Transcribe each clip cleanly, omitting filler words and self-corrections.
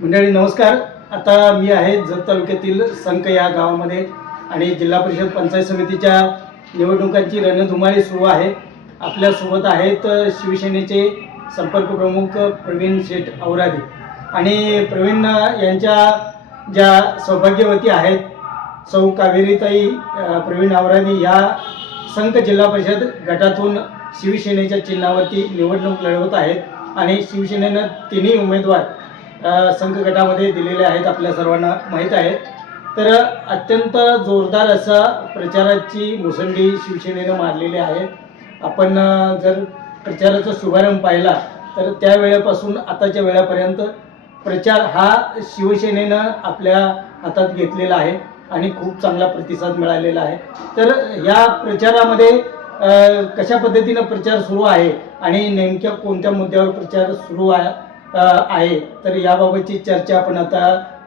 मंडळी नमस्कार. आता मी आहे जत तालुक्यातील संक या गावामध्ये आणि जिल्हा परिषद पंचायत समितीच्या निवडणुकांची रणधुमाळी सुरू आहे. आपल्यासोबत आहेत शिवसेनेचे संपर्क प्रमुख प्रवीण शेठ औरादी आणि प्रवीण यांच्या ज्या सौभाग्यवती आहेत सौ कावेरीताई प्रवीण औरादी या संक जिल्हा परिषद गटातून शिवसेनेच्या चिन्हावरती निवडणूक लढवत आहेत आणि शिवसेनेनं तिन्ही उमेदवार संघ गटामध्ये दिलेले आहेत, आपल्या सर्वांना माहीत आहे. तर अत्यंत जोरदार असा प्रचाराची मुसंडी शिवसेनेनं मारलेली आहे. आपण जर प्रचाराचा शुभारंभ पाहिला तर त्या वेळेपासून आताच्या वेळापर्यंत प्रचार हा शिवसेनेनं आपल्या हातात घेतलेला आहे आणि खूप चांगला प्रतिसाद मिळालेला आहे. तर या प्रचारामध्ये कशा पद्धतीनं प्रचार सुरू आहे आणि नेमक्या कोणत्या मुद्द्यावर प्रचार सुरू आहे तर याबाबतची चर्चा आपण आता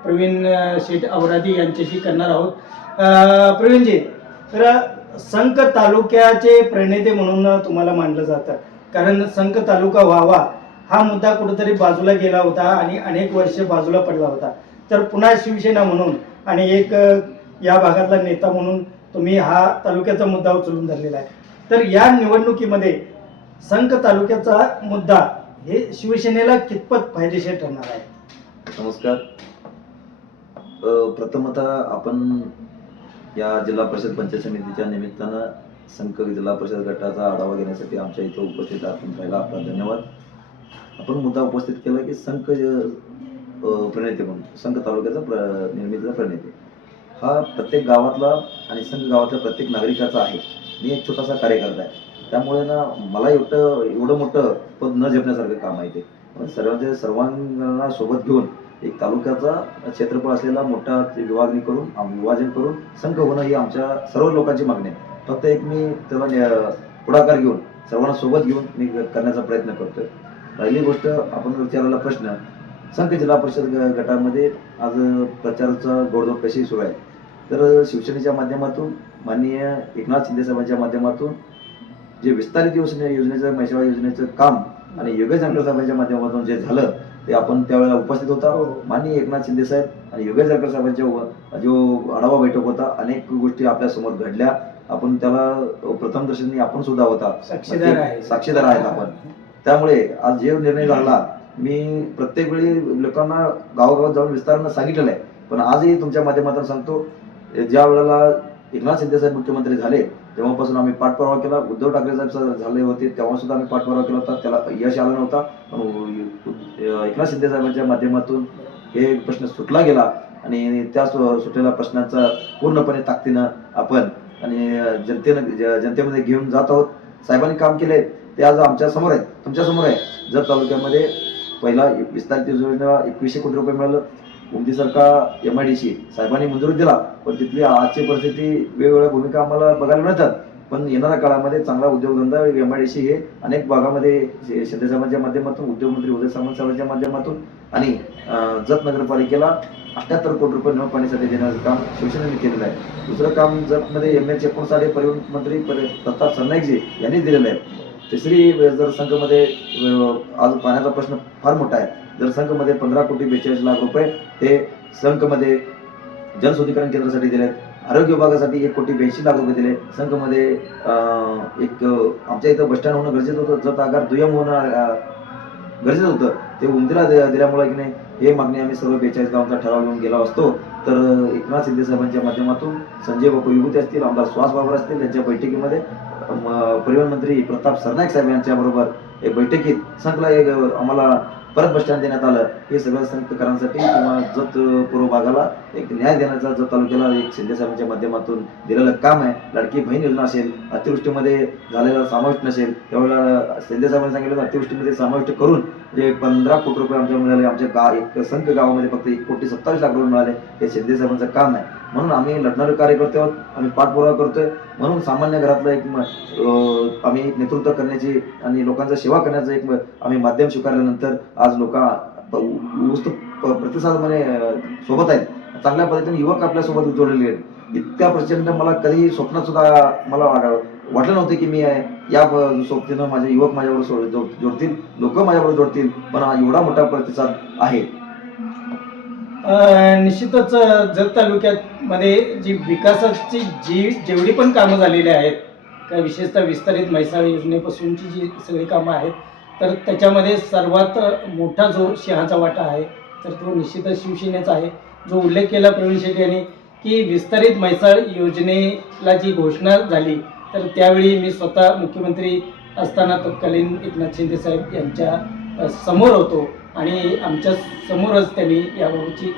प्रवीण शेठ औरादी यांच्याशी करणार आहोत. प्रवीणजी, तर संक तालुक्याचे प्रणेते म्हणून तुम्हाला मानलं जातं, कारण संक तालुका व्हावा हा मुद्दा कुठेतरी बाजूला गेला होता आणि अनेक वर्ष बाजूला पडला होता. तर पुन्हा शिवसेना म्हणून आणि एक या भागातला नेता म्हणून तुम्ही हा तालुक्याचा मुद्दा उचलून धरलेला आहे. तर या निवडणुकीमध्ये संक तालुक्याचा मुद्दा हे शिवसेनेला कितपत फायदेशीर ठरणार आहे? नमस्कार. प्रथमतः आपण या जिल्हा परिषद पंचायत समितीच्या निमित्तानं संक जिल्हा परिषद गटाचा आढावा घेण्यासाठी आमच्या इथं उपस्थित राहिला आपला धन्यवाद. आपण मुद्दा उपस्थित केला की संक प्रणेते म्हणून संक तालुक्याचा निर्मितीचा प्रणेते हा प्रत्येक गावातला आणि संघ गावातल्या प्रत्येक नागरिकाचा आहे. मी एक छोटासा कार्यकर्ता आहे, त्यामुळे ना मला एवढं मोठं पद न झेपण्यासारखं काम आहे ते. सर्वांना सोबत घेऊन एक तालुक्याचा क्षेत्रफळ असलेला मोठा विभाजन करून संघ होणं ही आमच्या सर्व लोकांची मागणी आहे. फक्त एक मी त्याला पुढाकार घेऊन सर्वांना सोबत घेऊन मी करण्याचा प्रयत्न करतोय. पहिली गोष्ट, आपण विचारलेला प्रश्न, संघ जिल्हा परिषद गटामध्ये आज प्रचाराचा गोडधोड कशी सुरू आहे. तर शिवसेनेच्या माध्यमातून माननीय एकनाथ शिंदे साहेबांच्या माध्यमातून जे विस्तारित योजनेचं महिषावा योजनेचं काम आणि योगेश जानकर साहेबांच्या माध्यमातून जे झालं ते आपण त्यावेळेला उपस्थित होता. माननीय एकनाथ शिंदे साहेब आणि योगेश जानकर साहेबांच्या जो आढावा बैठक होता, अनेक गोष्टी आपल्या समोर घडल्या. आपण त्याला प्रथम दर्शनी आपण सुद्धा होता, साक्षीदार आहेत आपण. त्यामुळे आज जे निर्णय झाला, मी प्रत्येक वेळी लोकांना गावागावात जाऊन विस्तारानं सांगितलेलं आहे, पण आजही तुमच्या माध्यमातून सांगतो, ज्या वेळेला एकनाथ शिंदे साहेब मुख्यमंत्री झाले तेव्हापासून आम्ही पाठपुरावा केला. उद्धव ठाकरे साहेब झाले होते तेव्हा सुद्धा आम्ही पाठपुरावा केला होता, त्याला यश आलं नव्हता. पण एकनाथ शिंदे साहेबांच्या माध्यमातून हे प्रश्न सुटला गेला आणि त्या सुटलेल्या प्रश्नाचा पूर्णपणे ताकदीनं आपण आणि जनतेमध्ये घेऊन जात आहोत. साहेबांनी काम केले ते आज आमच्या समोर आहे, तुमच्या समोर आहे. जत तालुक्यामध्ये पहिला विस्तारित योजनेला 2100 कोटी रुपये मिळालं. उमदीसारखा MIDC साहेबांनी मंजुरी दिला, पण तिथली आजची परिस्थिती वेगवेगळ्या भूमिका आम्हाला बघायला मिळतात. पण येणाऱ्या काळामध्ये चांगला उद्योगधंदा MIDC हे अनेक भागामध्ये शिंदे साहेबांच्या माध्यमातून, उद्योगमंत्री उदय सामंत साहेबांच्या माध्यमातून आणि जत नगरपालिकेला 78 कोटी रुपये नळ पाणीसाठी देण्याचं काम शिवसेनेने केलेलं आहे. दुसरं काम जतमध्ये MH-59 परिवहन मंत्री प्रताप सरनाईकजी यांनी दिलेलं आहे. तिसरी, जर संघमध्ये आज पाण्याचा प्रश्न फार मोठा आहे. जर संघमध्ये 15 कोटी 42 लाख रुपये हे संघमध्ये जलशुद्धीकरण केंद्रासाठी दिले. आरोग्य विभागासाठी 1 कोटी 82 लाख रुपये दिले. संघमध्ये एक आमच्या इथं बसस्टँड होणं गरजेचं होतं, जत आगार दुय्यम होणं गरजेचं होतं, ते उमदीला दिल्यामुळे की नाही हे मागणी आम्ही सर्व 42 गावांचा ठराव घेऊन गेलो असतो. तर एकनाथ शिंदे साहेबांच्या माध्यमातून संजय बापू विभूती असतील, आमदार सुहास बाबर असतील, त्यांच्या बैठकीमध्ये परिवहन मंत्री प्रताप सरनाईक साहेब यांच्या बरोबर एक बैठकीत संघला आम्हाला परत बस स्टँड देण्यात आलं. हे सगळं संघकरांसाठी किंवा जत पूर्व भागाला एक न्याय देण्याचा जत तालुक्याला एक शिंदे साहेबांच्या माध्यमातून दिलेलं काम आहे. लाडकी बहीण योजना असेल, अतिवृष्टीमध्ये झालेला समाविष्ट नसेल, त्यावेळेला शिंदे साहेबांनी सांगितलं अतिवृष्टीमध्ये समाविष्ट करून जे 15 कोटी रुपये आमच्या मिळाले. आमच्या एक संघ गावामध्ये फक्त 1 कोटी 27 लाख रुपये मिळाले. हे शिंदे साहेबांचं काम आहे. म्हणून आम्ही लढणारे कार्यकर्ते आहोत, आम्ही पाठपुरावा करतोय. म्हणून सामान्य घरातलं एक आम्ही नेतृत्व करण्याची आणि लोकांचा सेवा करण्याचं एक आम्ही माध्यम स्वीकारल्यानंतर आज लोक प्रतिसादाने सोबत आहेत. चांगल्या पद्धतीने युवक आपल्या सोबत जोडलेले आहेत. इतक्या प्रचंड मला कधी स्वप्नात सुद्धा मला वाटलं नव्हतं की मी या सोबतीनं माझे युवक माझ्याबरोबर जोडतील, लोक माझ्याबरोबर जोडतील, पण एवढा मोठा प्रतिसाद आहे. निश्चितच जत तालुक्यात मध्ये जी विकासाची जेवढी पण कामं झालेली आहेत, काय विशेषतः विस्तारित म्हैसाळ योजनेपासूनची जी सगळी कामं आहेत, तर त्याच्यामध्ये सर्वात मोठा जो सिंहाचा वाटा आहे तर तो निश्चितच शिवसेनेचा आहे. जो उल्लेख केला प्रवीण शेट्टी यांनी की विस्तारित म्हैसाळ योजनेला जी घोषणा झाली तर त्यावेळी मी स्वतः मुख्यमंत्री असताना तत्कालीन एकनाथ शिंदे साहेब यांच्या समोर होतो आणि आमच्या समोरच त्यांनी याबाबतची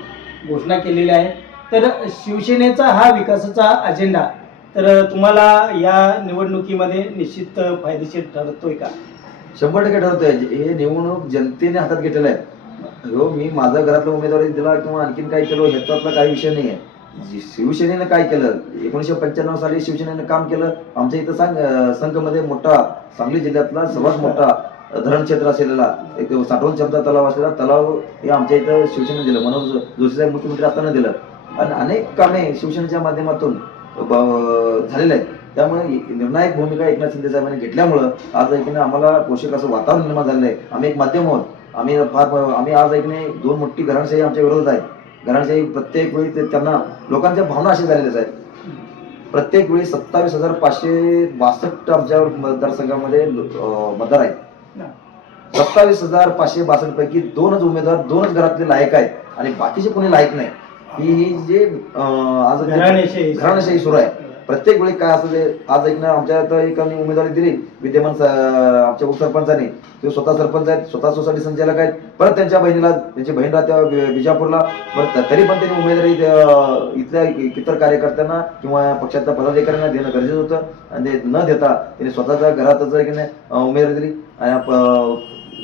घोषणा केलेली आहे. तर शिवसेनेचा हा विकासाचा अजेंडा तर तुम्हाला या निवडणुकीमध्ये निश्चित फायदेशीर ठरतोय का? 100% ठरतोय. हे निवडणूक जनतेने हातात घेतलेलं आहे. हो, मी माझा घरातला उमेदवारी दिला किंवा आणखीन काय केलं ह्याच्यातला काही विषय नाही आहे. शिवसेनेनं काय केलं, 1995 साली शिवसेनेनं काम केलं. आमच्या इथं संघमध्ये मोठा, सांगली जिल्ह्यातला सर्वात मोठा धरण क्षेत्र असलेला एक साठवण क्षमता तलाव असलेला तलाव हे आमच्या इथं शिवसेनेने दिलं. मनोज जोशी साहेब मुख्यमंत्री असताना दिलं आणि अनेक कामे शिवसेनेच्या माध्यमातून झालेले आहेत. त्यामुळे निर्णायक भूमिका एकनाथ शिंदे साहेबांनी घेतल्यामुळं आज ऐकणे आम्हाला पोषक असं वातावरण निर्माण झालेलं आहे. आम्ही एक माध्यम आहोत. आम्ही आज ऐकणे 2 मोठी घराणशाही आमच्या विरोधात आहे. घराणशाही प्रत्येक वेळी त्यांना लोकांच्या भावना अशा झालेल्याच आहेत. प्रत्येक वेळी 27,562 आमच्या मतदारसंघामध्ये मतदार आहेत. 27,562 पैकी 2च उमेदवार 2च घरातले लायक आहेत आणि बाकीचे कोणी लायक नाही. ही जे आज घराणेशाही सुरू आहे. प्रत्येक वेळी काय असं ते आज ऐकणं आमच्या इथं एकाने उमेदवारी दिली विद्यमान आमच्या उपसरपंचाने. ते स्वतः सरपंच आहेत, स्वतः सोसायटी संचालक आहेत. परत त्यांच्या बहिणीला, त्यांची बहीण राहत्या विजापूरला, बरं तरी पण त्यांनी उमेदवारी इथल्या इतर कार्यकर्त्यांना किंवा पक्षाच्या पदाधिकाऱ्यांना देणं गरजेचं होतं आणि ते न देता त्यांनी स्वतःच्या घरातच उमेदवारी दिली आणि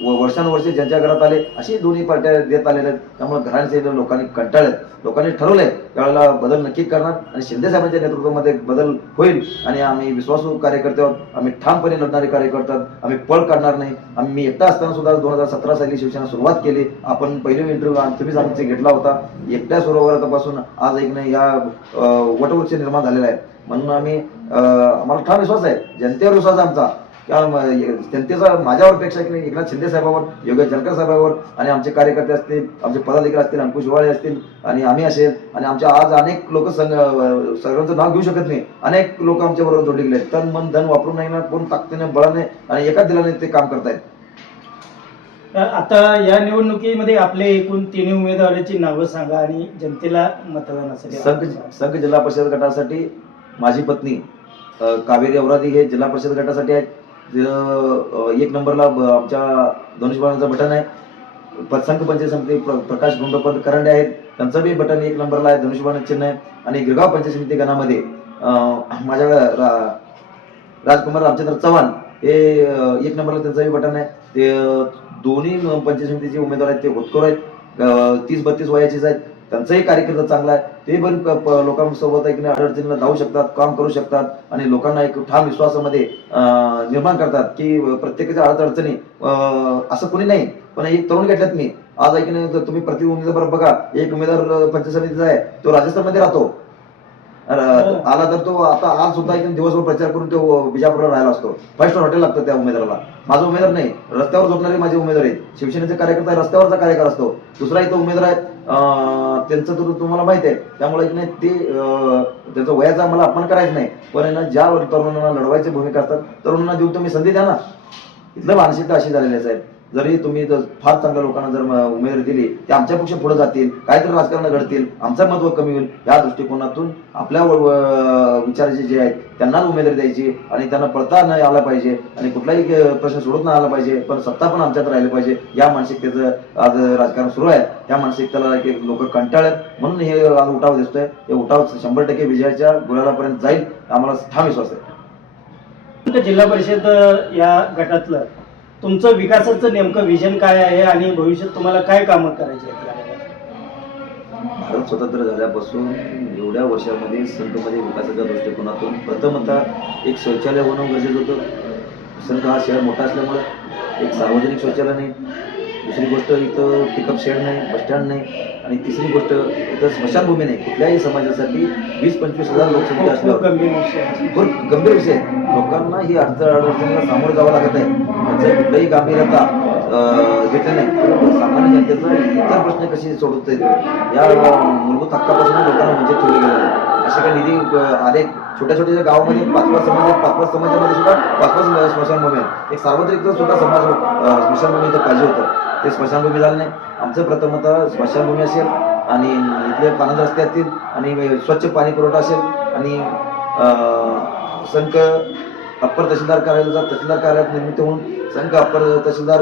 वर्षानुवर्षे ज्यांच्या घरात आले अशी दोन्ही पार्ट्या देत आलेल्या आहेत. त्यामुळे घरांचे लोकांनी कंटाळलेत. लोकांनी ठरवलंय त्यावेळेला बदल नक्की करणार आणि शिंदे साहेबांच्या नेतृत्वामध्ये बदल होईल आणि आम्ही विश्वासू कार्यकर्ते आहोत. आम्ही ठामपणे लढणारे कार्यकर्ते आहोत. आम्ही पळ काढणार नाही. मी एकटा असताना सुद्धा 2017 साली शिवसेना सुरुवात केली. आपण पहिली इंटरव्ह्यू तुम्हीच आमचे घेतला होता. एकट्या सरोवरापासून आज ऐकणे या वटवृक्ष निर्माण झालेला आहे. म्हणून आम्हाला ठाम विश्वास आहे. जनतेवर विश्वास आहे आमचा. जनतेचा माझ्यावरपेक्षा की नाही एकनाथ शिंदे साहेबांवर, योगेश जानकर साहेबांवर आणि आमचे कार्यकर्ते असतील, आमचे पदाधिकारी असतील, अंकुश वाळे असतील आणि आम्ही असेल आणि आमच्या आज अनेक लोक सर्वांचं नाव घेऊ शकत नाही. अनेक लोक आमच्या बरोबर जोडले गेले. तन मन धन वापरून नाही ना, कोण ताकदीने बळाने आणि एकाच दिलाने ते काम करतायत. आता या निवडणुकीमध्ये आपले एकूण 3 उमेदवारांची नावं सांगा आणि जनतेला मतदानासाठी. संघ जिल्हा परिषद गटासाठी माझी पत्नी कावेरी औरादी हे जिल्हा परिषद गटासाठी आहेत. 1 नंबरला आमच्या धनुष्यबाणाचं बटन आहे. संघ पंचायत समिती प्रकाश गुंडपत करंडे आहेत, त्यांचं बी बटन 1 नंबरला आहे, धनुष्यबाण चिन्ह आहे. आणि गिरगाव पंचायत समिती गणामध्ये माझ्या राजकुमार रामचंद्र चव्हाण हे 1 नंबरला त्यांचंही बटन आहे. ते दोन्ही पंचायत समितीचे उमेदवार आहेत, ते होतकर आहेत, 30-32 वयाचेच आहेत. त्यांचाही कार्यकर्ता चांगला आहे. ते पण लोकांसोबत अडचणीला जाऊ शकतात, काम करू शकतात आणि लोकांना एक ठाम विश्वासामध्ये निर्माण करतात की प्रत्येकाच्या अडचणी असं कोणी नाही. पण एक तरुण घेतल्यात मी आज ऐकणे. तुम्ही प्रति उमेदवार बघा, एक उमेदवार पंचायत समितीचा आहे, तो राजस्थानमध्ये राहतो. आला तर तो आता आज सुद्धा एक दिवसभर प्रचार करून तो बिजापूरला राहायला असतो. 5 स्टार हॉटेल लागतं त्या उमेदवाराला. माझा उमेदवार नाही, रस्त्यावर झोपणारे माझे उमेदवार आहेत. शिवसेनेचे कार्यकर्ता रस्त्यावरचा कार्यकर असतो. दुसरा इथं उमेदवार आहे, त्यांचं तर तुम्हाला माहित आहे. त्यामुळे ते त्याचा वयाचा मला अपमान करायचा नाही. पण ज्या तरुणांना लढवायची भूमिका असतात तरुणांना देऊन तुम्ही संधी द्या ना. इथलं मानसिकता अशी झालेली आहे. जरी तुम्ही फार चांगल्या लोकांना जर उमेदवारी दिली ते आमच्यापेक्षा पुढे जातील, काहीतरी राजकारण घडतील, आमचं महत्व कमी होईल. या दृष्टिकोनातून आपल्या विचाराचे जे आहेत त्यांनाच उमेदवारी द्यायची आणि त्यांना पळता नाही आला पाहिजे आणि कुठलाही प्रश्न सोडत नाही आला पाहिजे. पण सत्ता पण आमच्यात राहिली पाहिजे. या मानसिकतेचं आज राजकारण सुरू आहे. त्या मानसिकतेला लोक कंटाळत म्हणून हे आज उठाव दिसतोय. हे उठाव 100% विजयाच्या गुलालापर्यंत जाईल, आम्हाला ठाम विश्वास आहे. जिल्हा परिषद या गटातलं तुमचं विकासाचं नेमकं विजन काय आहे आणि भविष्यात तुम्हाला काय कामं करायची आहेत? भारत स्वतंत्र झाल्यापासून एवढ्या वर्षामध्ये संघमध्ये विकासाच्या दृष्टिकोनातून प्रथमतः एक शौचालय होणं गरजेचं होतं. संघ हा शहर मोठा असल्यामुळे एक सार्वजनिक शौचालय नाही. दुसरी गोष्ट इथं पिकअप शेड नाही, बसस्टँड नाही आणि तिसरी गोष्ट इथं स्मशानभूमी नाही. कुठल्याही समाजासाठी 20-25 हजार लोकसंख्या असल्यावर गंभीर विषय आहे. लोकांना ही अडचणीला सामोरं जावं लागत आहे. त्याचं कुठलंही गांभीर्यता घेतलं नाही. सामान्य जनतेचा इतर प्रश्न कसे सोडवता येतील या मूलभूत हक्कापासून लोकांना वंचित ठेवले गेले आहे. असे काही निधी अनेक छोट्या छोट्या गावामध्ये पाच समाजामध्ये सुद्धा पाच स्मशानभूमी आहेत. एक सार्वत्रिक सुद्धा स्मशानभूमी इथं पाहिजे होतं, ते स्मशानभूमी झालं नाही. आमचं प्रथमतः स्मशानभूमी असेल आणि इथले पाण्याचे रस्ते असतील आणि स्वच्छ पाणी पुरवठा असेल आणि संख अप्पर तहसीलदार कार्यालयाचा तहसीलदार कार्यालयात निर्मिती होऊन संघ अप्पर तहसीलदार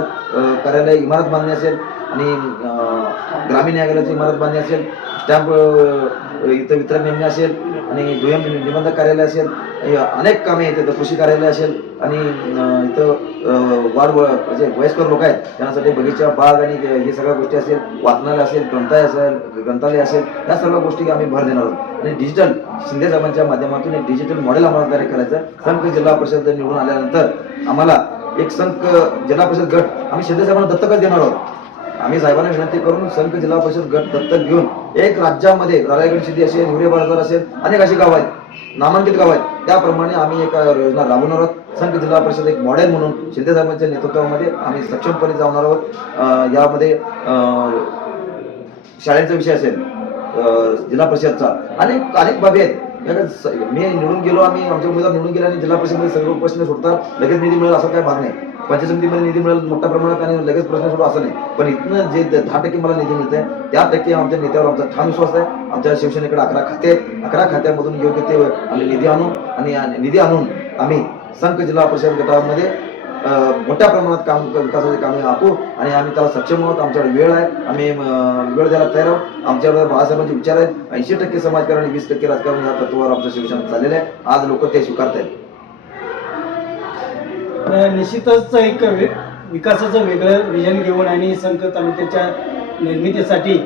कार्यालय इमारत बांधणी असेल आणि ग्रामीण न्यायालयाची इमारत बांधणी असेल, स्टॅम्प इथं वितरण नेमणे असेल आणि दुय्यम निबंधक कार्यालय असेल, अनेक कामे आहेत. इथं कृषी कार्यालय असेल आणि इथं म्हणजे वयस्कर लोक आहेत त्यांच्यासाठी बगीचा बाग आणि हे सगळ्या गोष्टी असेल, वाचनालय असेल, ग्रंथालय असेल, या सर्व गोष्टी आम्ही भर देणार आहोत. आणि डिजिटल शिंदे साहेबांच्या माध्यमातून एक डिजिटल मॉडेल आम्हाला तयार करायचं. संघ जिल्हा परिषद निवडून आल्यानंतर आम्हाला एक संघ जिल्हा परिषद गट आम्ही शिंदे साहेबांना दत्तकच देणार आहोत. आम्ही साहेबांना विनंती करून संघ जिल्हा परिषद गट दत्तक घेऊन एक राज्यामध्ये राळेगण सिद्धी असेल, हिवरे बाजार असेल, अनेक अशी गाव आहेत, नामांकित गाव आहेत, त्याप्रमाणे आम्ही एक योजना राबवणार आहोत. संघ जिल्हा परिषद एक मॉडेल म्हणून शिंदे साहेबांच्या नेतृत्वामध्ये आम्ही सक्षमपणे जाणार आहोत. यामध्ये शाळेचा विषय असेल, जिल्हा परिषदचा अनेक बाबी आहेत. मी निवडून गेलो, आम्ही आमचे उमेदवार निवडून गेले आणि जिल्हा परिषदेमध्ये सर्व प्रश्न सोडतात लगेच निधी मिळेल असं काही भाग नाही. पंचायत समितीमध्ये निधी मिळेल मोठ्या प्रमाणात आणि लगेच प्रश्न सोडू असं नाही. पण इथनं जे 10% मला निधी मिळते त्या टक्के आमच्या नेत्यावर आमचा ठाम विश्वास आहे. आमच्या शिवसेनेकडे 11 खाते आहेत, 11 खात्यामधून योग्य ते आम्ही निधी आणू आणि निधी आणून आम्ही संघ जिल्हा परिषद गटामध्ये मोठ्या प्रमाणात विकासाचे कामे आखू आणि आम्ही त्याला सक्षम आहोत. आमच्याकडे वेळ आहे, आम्ही वेळ द्यायला तयार आहोत. आमच्याकडे बाळासाहेबांचे विचार आहेत. 80% समाजकारण आणि 20% राजकारण या तत्वावर आमचं शिवसेना चाललेलं आहे. आज लोक ते स्वीकारत आहेत. निश्चितच एक विकासाचं वेगळं विजन घेऊन आणि संघ तालुक्याच्या निर्मितीसाठी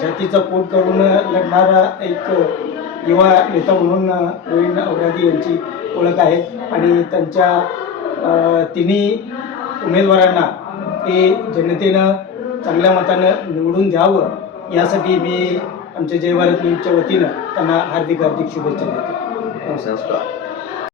छातीचा पोट करून लढणारा एक युवा नेता म्हणून प्रवीण औरादी यांची ओळख आहे आणि त्यांच्या तिन्ही उमेदवारांना ते जनतेनं चांगल्या मतानं निवडून द्यावं यासाठी मी आमच्या जय भारत न्यूजच्या वतीनं त्यांना हार्दिक शुभेच्छा देतो. नमस्कार.